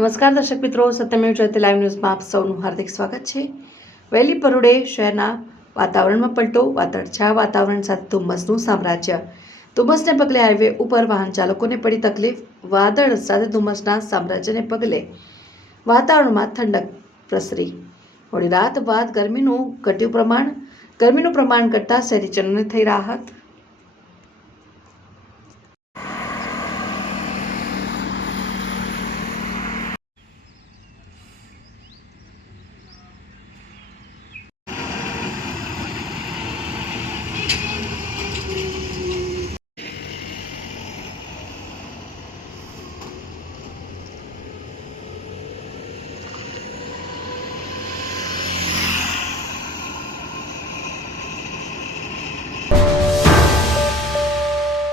નમસ્કાર દર્શક મિત્રો, સત્યમેવ જયતે લાઈવ ન્યૂઝમાં આપ સૌનું હાર્દિક સ્વાગત છે. વહેલી પરોડે શહેરના વાતાવરણમાં પલટો વાદળછાયા વાતાવરણ સાથે ધુમ્મસનું સામ્રાજ્ય. ધુમ્મસને પગલે હાઈવે ઉપર વાહન ચાલકોને પડી તકલીફ, વાદળ સાથે ધુમ્મસના સામ્રાજ્યને પગલે વાતાવરણમાં ઠંડક પ્રસરી. મોડી રાત બાદ ગરમીનું ઘટ્યું પ્રમાણ, ગરમીનું પ્રમાણ ઘટતા શહેરીજનોને થઈ રાહત